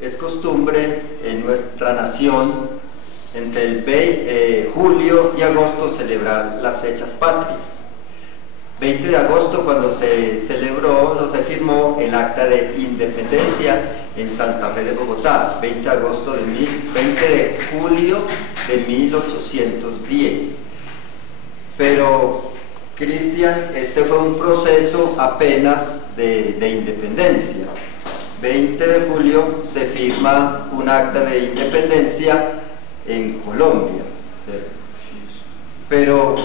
es costumbre en nuestra nación entre el julio y agosto celebrar las fechas patrias. 20 de agosto, cuando se celebró o se firmó el Acta de Independencia en Santa Fe de Bogotá, 20 de julio de 1810. Pero, Cristian, este fue un proceso apenas de independencia. 20 de julio se firma un Acta de Independencia en Colombia, ¿cierto? Pero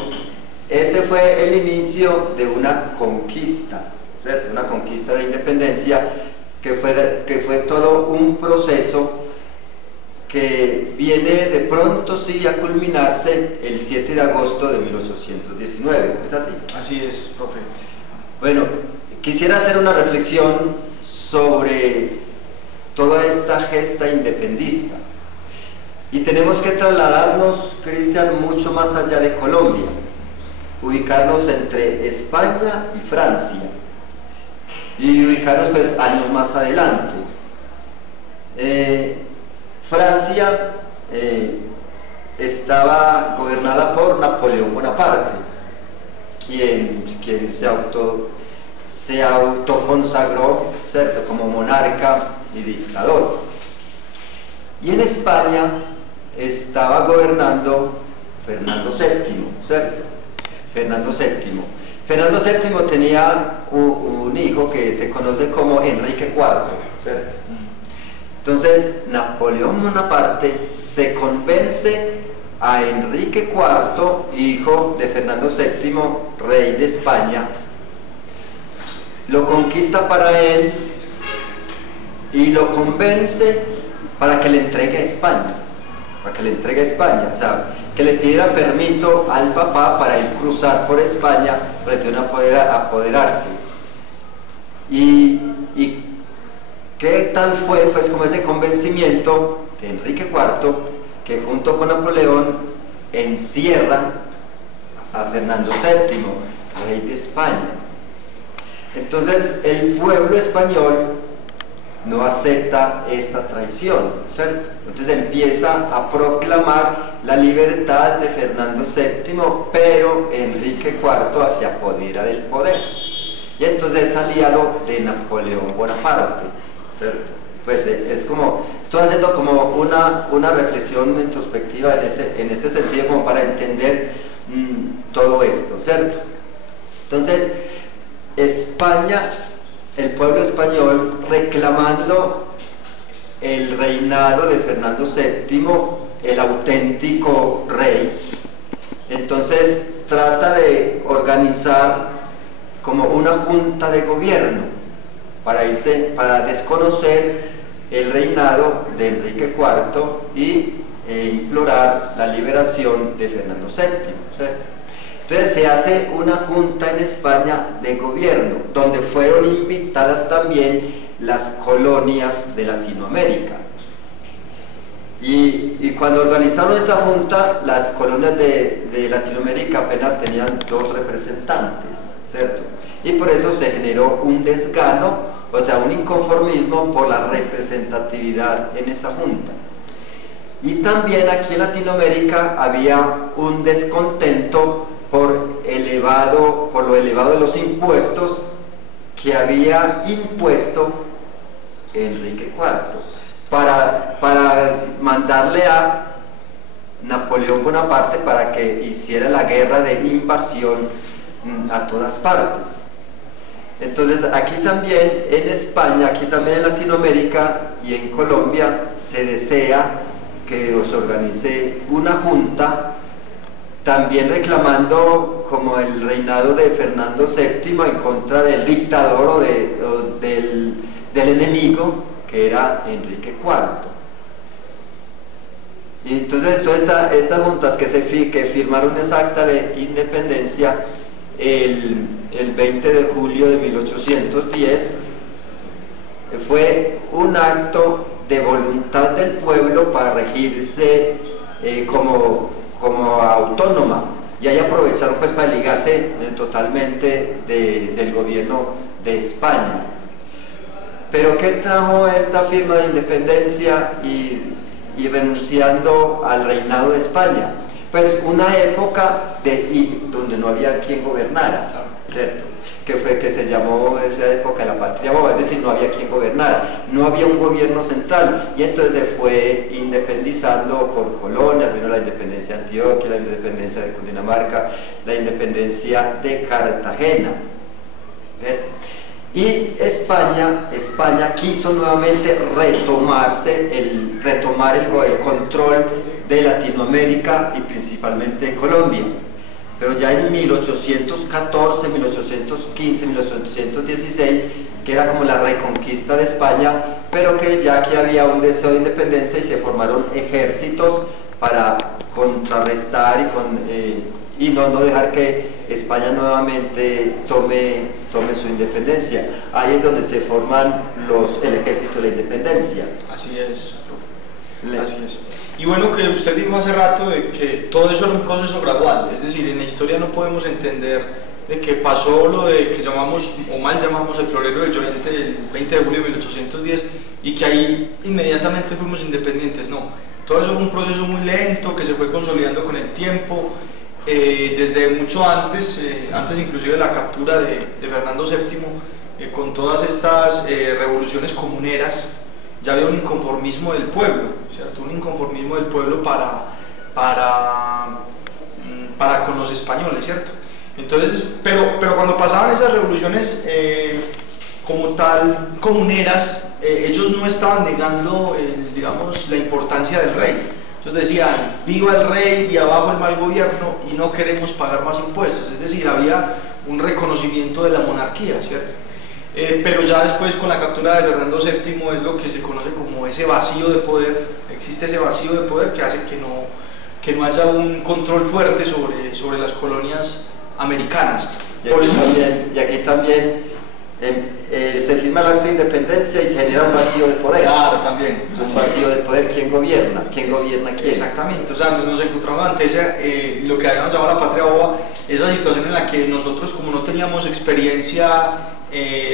ese fue el inicio de una conquista, ¿cierto? Una conquista de independencia que fue todo un proceso que viene de pronto sí a culminarse el 7 de agosto de 1819, ¿es así? Así es, profe. Bueno, quisiera hacer una reflexión sobre toda esta gesta independista y tenemos que trasladarnos, Cristian, mucho más allá de Colombia, ubicarnos entre España y Francia y ubicarnos pues años más adelante. Francia estaba gobernada por Napoleón Bonaparte, quien se autoconsagró, ¿cierto?, como monarca y dictador. Y en España estaba gobernando Fernando VII, ¿cierto? Fernando VII tenía un hijo que se conoce como Enrique IV, ¿cierto? Entonces Napoleón Bonaparte se convence a Enrique IV, hijo de Fernando VII, rey de España, lo conquista para él y lo convence para que le entregue a España, o sea, que le pidiera permiso al papá para ir cruzar por España para que no pueda apoderarse. Y ¿qué tal fue pues como ese convencimiento de Enrique IV, que junto con Napoleón encierra a Fernando VII, rey de España? Entonces el pueblo español no acepta esta traición, ¿cierto? Entonces empieza a proclamar la libertad de Fernando VII, pero Enrique IV se apodera del poder. Y entonces es aliado de Napoleón Bonaparte, ¿cierto? Pues es como, estoy haciendo como una reflexión introspectiva en este sentido, como para entender todo esto, ¿cierto? Entonces, España, el pueblo español reclamando el reinado de Fernando VII, el auténtico rey, entonces trata de organizar como una junta de gobierno para desconocer el reinado de Enrique IV y implorar la liberación de Fernando VII, ¿cierto? Entonces se hace una junta en España de gobierno, donde fueron invitadas también las colonias de Latinoamérica. Y cuando organizaron esa junta, las colonias de Latinoamérica apenas tenían 2 representantes, ¿cierto? Y por eso se generó un desgano, o sea, un inconformismo por la representatividad en esa junta. Y también aquí en Latinoamérica había un descontento por lo elevado de los impuestos que había impuesto Enrique IV para mandarle a Napoleón Bonaparte para que hiciera la guerra de invasión a todas partes. Entonces aquí también en España, aquí también en Latinoamérica y en Colombia se desea que se organice una junta, también reclamando como el reinado de Fernando VII en contra del dictador o del enemigo, que era Enrique IV. Y entonces todas estas juntas que firmaron esa acta de independencia el 20 de julio de 1810, fue un acto de voluntad del pueblo para regirse como autónoma, y ahí aprovecharon pues para ligarse totalmente del gobierno de España. Pero ¿qué trajo esta firma de independencia y renunciando al reinado de España? Pues una época donde no había quien gobernara, ¿cierto? Que fue que se llamó esa época la patria boba, es decir, no había quien gobernara, no había un gobierno central, y entonces se fue independizando por colonias. Vino la independencia de Antioquia, la independencia de Cundinamarca, la independencia de Cartagena, ¿cierto? Y España quiso nuevamente retomar el control de Latinoamérica y principalmente de Colombia. Pero ya en 1814, 1815, 1816, que era como la reconquista de España, pero que ya que había un deseo de independencia y se formaron ejércitos para contrarrestar y no dejar que España nuevamente tome su independencia. Ahí es donde se forman el ejército de la independencia. Así es, profe. Así es. Y bueno, que usted dijo hace rato de que todo eso era un proceso gradual, es decir, en la historia no podemos entender de que pasó lo de que llamamos, o mal llamamos, el florero del Llorente el 20 de julio de 1810 y que ahí inmediatamente fuimos independientes. No, todo eso fue un proceso muy lento que se fue consolidando con el tiempo, desde mucho antes, antes inclusive de la captura de Fernando VII, con todas estas revoluciones comuneras. Ya había un inconformismo del pueblo, ¿cierto? Un inconformismo del pueblo para con los españoles, ¿cierto? Entonces, pero cuando pasaban esas revoluciones como tal comuneras, ellos no estaban negando, digamos, la importancia del rey. Ellos decían, viva el rey y abajo el mal gobierno y no queremos pagar más impuestos. Es decir, había un reconocimiento de la monarquía, ¿cierto? Pero ya después con la captura de Fernando VII es lo que se conoce como ese vacío de poder. Existe ese vacío de poder que hace que no haya un control fuerte sobre las colonias americanas. Y aquí también se firma el acto de independencia y se genera un vacío de poder. Claro, también. Un vacío de poder, ¿quién gobierna? ¿Quién gobierna quién? Exactamente, o sea, nos encontramos ante lo que habíamos llamado la patria boba, esa situación en la que nosotros, como no teníamos experiencia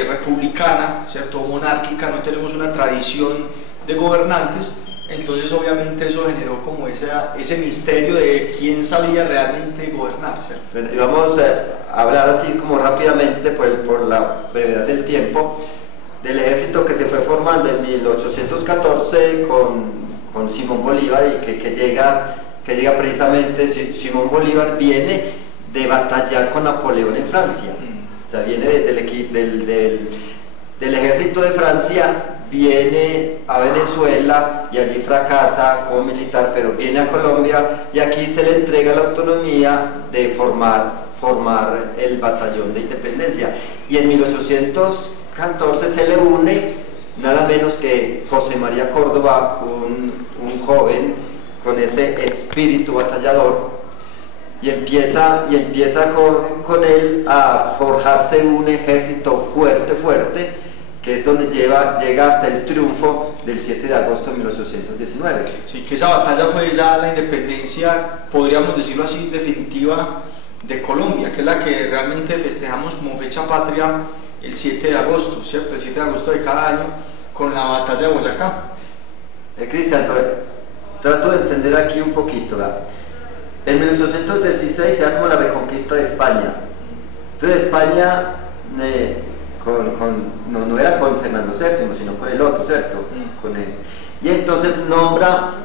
republicana, ¿cierto? Monárquica, no tenemos una tradición de gobernantes, entonces obviamente eso generó como ese misterio de quién sabía realmente gobernar, ¿cierto? Bueno, y vamos a hablar así como rápidamente por la brevedad del tiempo del ejército que se fue formando en 1814 con Simón Bolívar y que llega precisamente. Simón Bolívar viene de batallar con Napoleón en Francia. O sea, viene del ejército de Francia, viene a Venezuela y allí fracasa como militar, pero viene a Colombia y aquí se le entrega la autonomía de formar el batallón de independencia. Y en 1814 se le une nada menos que José María Córdoba, un joven con ese espíritu batallador. Y empieza con él a forjarse un ejército fuerte, que es donde llega hasta el triunfo del 7 de agosto de 1819. Sí, que esa batalla fue ya la independencia, podríamos decirlo así, definitiva de Colombia, que es la que realmente festejamos como fecha patria el 7 de agosto, ¿cierto? El 7 de agosto de cada año, con la batalla de Boyacá. Cristian, trato de entender aquí un poquito, ¿verdad? En 1816 se da como la reconquista de España. Entonces España no era con Fernando VII, sino con el otro, ¿cierto? Con él. Y entonces nombra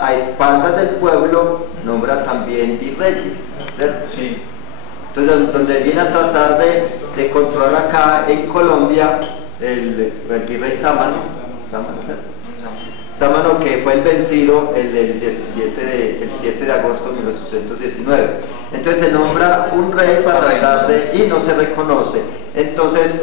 a espaldas del pueblo, nombra también virreyes, ¿cierto? Sí. Entonces donde viene a tratar de controlar acá en Colombia el virrey Sámano, ¿cierto? Sámano, que fue el vencido el 7 de agosto de 1819. Entonces se nombra un rey para tratar y no se reconoce. Entonces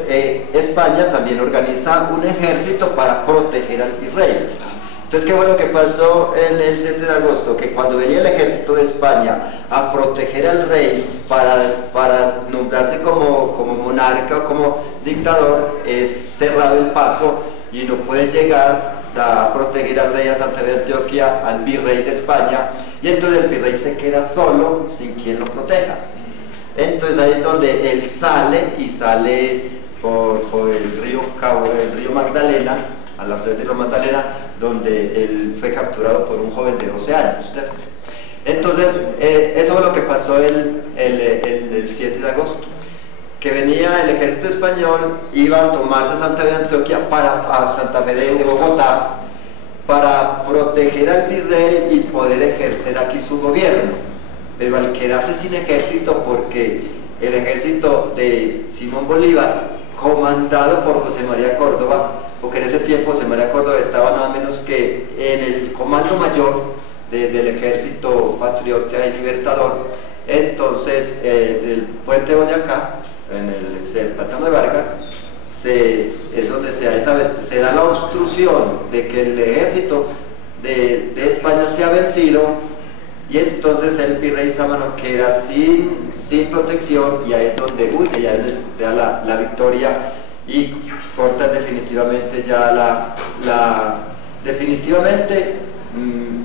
España también organiza un ejército para proteger al virrey. Entonces, ¿qué fue lo que pasó el 7 de agosto? Que cuando venía el ejército de España a proteger al rey para nombrarse como monarca o como dictador, es cerrado el paso y no puede llegar a proteger al rey a Santa Fe de Antioquia, al virrey de España, y entonces el virrey se queda solo sin quien lo proteja. Entonces ahí es donde él sale por el río Magdalena, a la ciudad del río Magdalena, donde él fue capturado por un joven de 12 años. Entonces, eso es lo que pasó el 7 de agosto, que venía el ejército español, iba a tomarse Santa Fe de Antioquia, a Santa Fe de Bogotá, para proteger al virrey y poder ejercer aquí su gobierno. Pero al quedarse sin ejército, porque el ejército de Simón Bolívar, comandado por José María Córdoba, porque en ese tiempo José María Córdoba estaba nada menos que en el comando mayor del ejército patriota y libertador. Entonces, el puente de Boyacá, en el pantano de Vargas, es donde se da la obstrucción de que el ejército de España se ha vencido, y entonces el virrey Sámano queda sin protección, y ahí es donde ya les da la victoria y corta definitivamente ya definitivamente,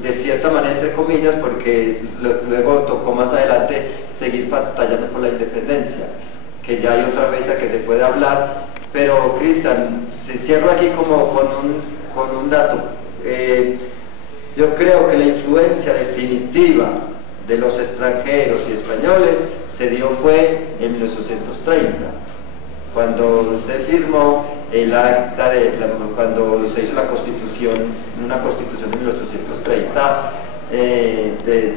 de cierta manera, entre comillas, porque luego tocó más adelante seguir batallando por la independencia, que ya hay otra fecha que se puede hablar. Pero Cristian, se cierro aquí como con un dato. Yo creo que la influencia definitiva de los extranjeros y españoles fue en 1830, cuando se firmó el acta cuando se hizo la constitución, una constitución de 1830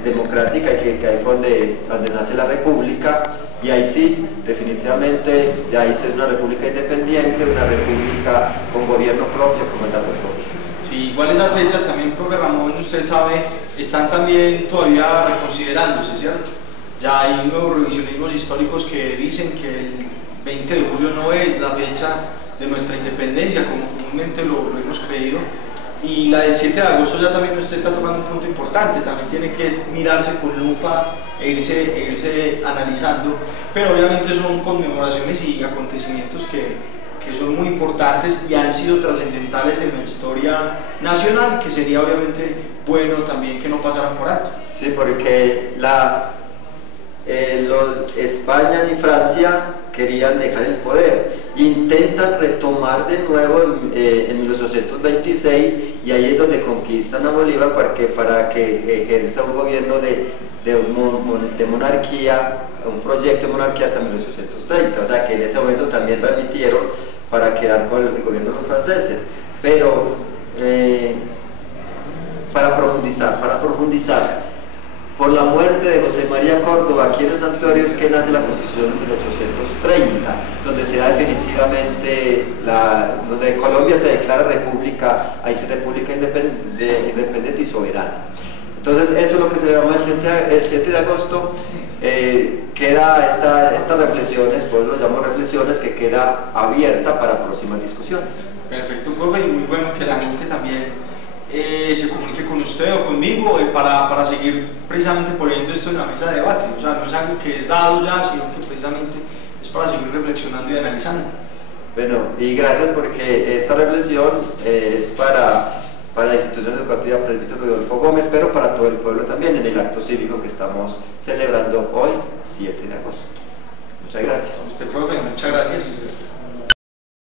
democrática, que ahí fue donde nace la república. Y ahí sí, definitivamente, de ahí se es una república independiente, una república con gobierno propio, con mandato propio. Sí, igual esas fechas también, profe Ramón, usted sabe, están también todavía reconsiderándose, ¿cierto? Ya hay nuevos revisionismos históricos que dicen que el 20 de julio no es la fecha de nuestra independencia, como comúnmente lo hemos creído. Y la del 7 de agosto ya también usted está tocando un punto importante, también tiene que mirarse con lupa e irse analizando, pero obviamente son conmemoraciones y acontecimientos que son muy importantes y han sido trascendentales en la historia nacional, que sería obviamente bueno también que no pasaran por alto. Sí, porque España y Francia querían dejar el poder, intentan retomar de nuevo en 1826, y ahí es donde conquistan a Bolívar para que ejerza un gobierno de monarquía, un proyecto de monarquía hasta 1830, o sea que en ese momento también remitieron para quedar con el gobierno de los franceses. Pero para profundizar, por la muerte de José María Córdoba aquí en el santuario es que nace la Constitución de 1830, donde se da definitivamente, donde Colombia se declara república, ahí se república independiente y soberana. Entonces eso es lo que celebramos el 7 de agosto. Queda estas reflexiones, pues lo llamo reflexiones, que queda abierta para próximas discusiones. Perfecto, profe, y muy bueno que la gente también se comunique con usted o conmigo para seguir precisamente poniendo esto en la mesa de debate. O sea, no es algo que es dado ya, sino que precisamente es para seguir reflexionando y analizando. Bueno, y gracias, porque esta reflexión es para la institución educativa Presbítero Rodolfo Gómez, pero para todo el pueblo también, en el acto cívico que estamos celebrando hoy, 7 de agosto. Muchas gracias. Usted, profe, muchas gracias.